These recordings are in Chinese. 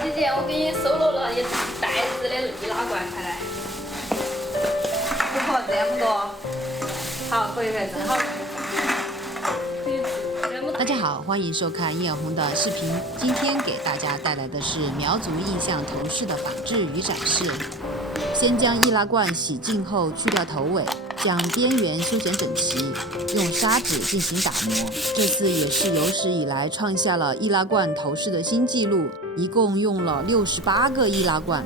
姐姐，我给你收罗了一袋子的易拉罐，快来。不可这么多。好，可以，正好。可以这么。大家好，欢迎收看叶红的视频。今天给大家带来的是苗族印象头饰的仿制与展示。先将易拉罐洗净后去掉头尾，将边缘修剪整齐，用砂纸进行打磨。这次也是有史以来创下了易拉罐头饰的新纪录，一共用了68个易拉罐。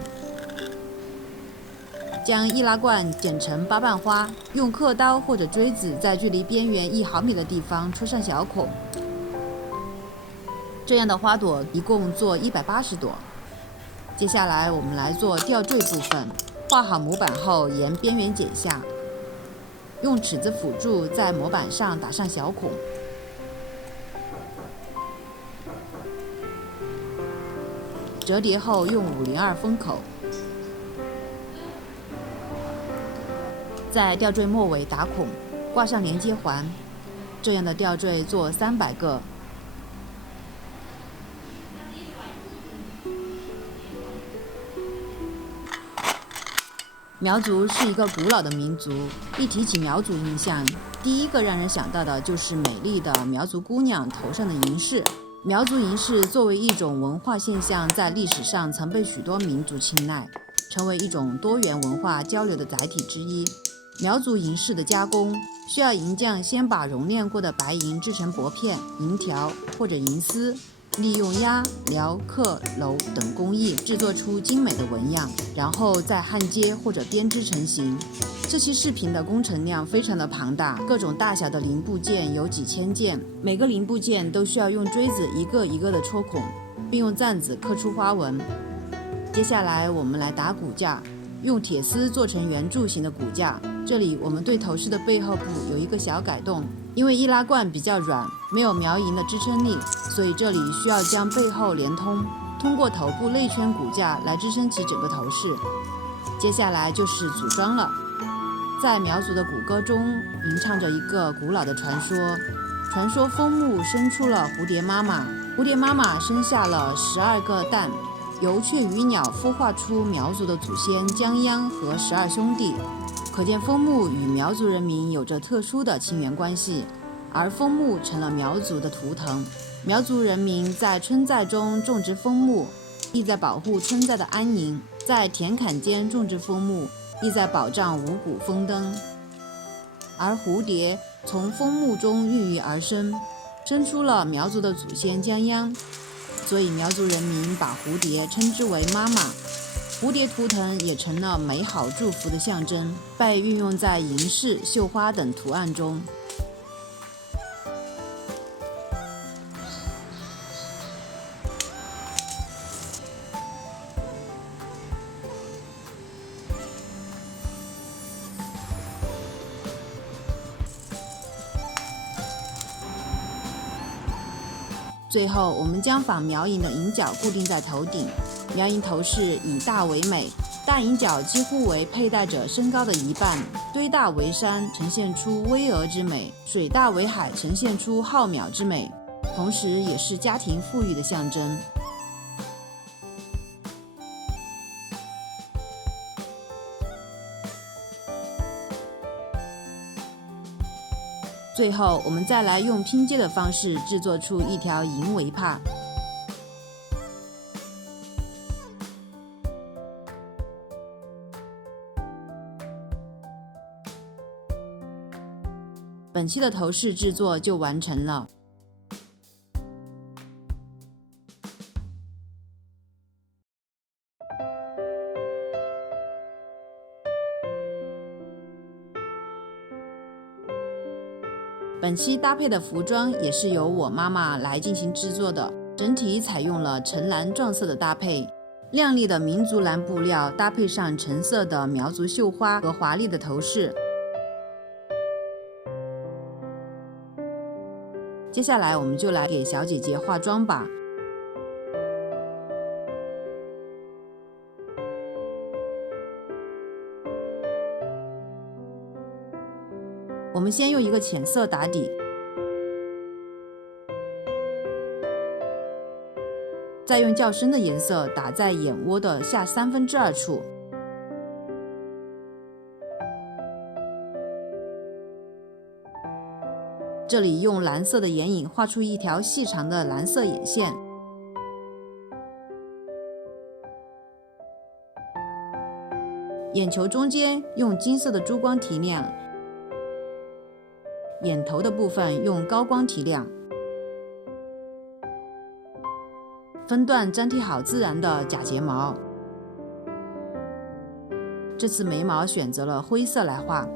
将易拉罐剪成八瓣花，用刻刀或者锥子在距离边缘1毫米的地方戳上小孔。这样的花朵一共做180朵。接下来我们来做吊坠部分，画好模板后沿边缘剪下，用尺子辅助在模板上打上小孔。折叠后用502封口。在吊坠末尾打孔，挂上连接环。这样的吊坠做300个。苗族是一个古老的民族，一提起苗族印象，第一个让人想到的就是美丽的苗族姑娘头上的银饰。苗族银饰作为一种文化现象，在历史上曾被许多民族青睐，成为一种多元文化交流的载体之一。苗族银饰的加工需要银匠先把熔炼过的白银制成薄片、银条或者银丝，利用压、撩、刻、镂等工艺制作出精美的纹样，然后再焊接或者编织成型。这期视频的工程量非常的庞大，各种大小的零部件有几千件，每个零部件都需要用锥子一个一个的戳孔，并用簪子刻出花纹。接下来我们来打骨架，用铁丝做成圆柱形的骨架。这里我们对头饰的背后部有一个小改动，因为易拉罐比较软，没有苗银的支撑力，所以这里需要将背后连通，通过头部内圈骨架来支撑起整个头饰。接下来就是组装了。在苗族的古歌中吟唱着一个古老的传说，传说枫木生出了蝴蝶妈妈，蝴蝶妈妈生下了12个蛋，由雀鱼鸟孵化出苗族的祖先江央和12兄弟。可见枫木与苗族人民有着特殊的亲缘关系，而枫木成了苗族的图腾。苗族人民在春在中种植枫木，意在保护春在的安宁；在田坎间种植枫木，意在保障五谷丰登。而蝴蝶从枫木中孕育而生，生出了苗族的祖先江央，所以苗族人民把蝴蝶称之为妈妈。蝴蝶图腾也成了美好祝福的象征，被运用在银饰、绣花等图案中。最后，我们将仿苗银的银角固定在头顶。苗银头饰以大为美，大银角几乎为佩戴者身高的一半，堆大为山，呈现出巍峨之美；水大为海，呈现出浩渺之美，同时也是家庭富裕的象征。最后，我们再来用拼接的方式制作出一条银围帕。本期的头饰制作就完成了。本期搭配的服装也是由我妈妈来进行制作的，整体采用了橙蓝撞色的搭配，亮丽的民族蓝布料搭配上橙色的苗族绣花和华丽的头饰。接下来我们就来给小姐姐化妆吧。我们先用一个浅色打底，再用较深的颜色打在眼窝的下2/3处。这里用蓝色的眼影画出一条细长的蓝色眼线。眼球中间用金色的珠光提亮，眼头的部分用高光提亮。分段粘贴好自然的假睫毛。这次眉毛选择了灰色来画。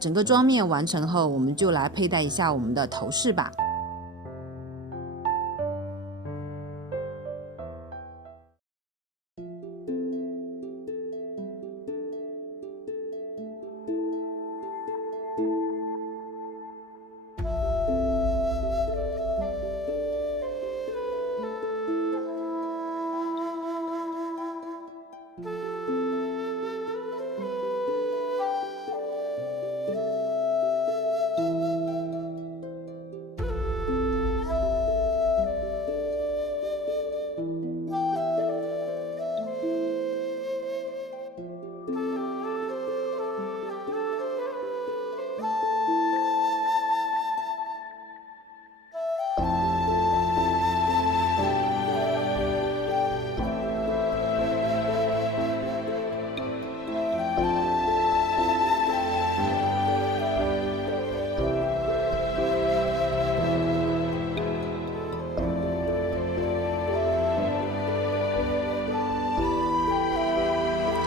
整个妆面完成后，我们就来佩戴一下我们的头饰吧。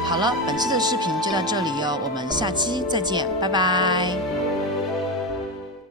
好了，本期的视频就到这里哟，我们下期再见，拜拜。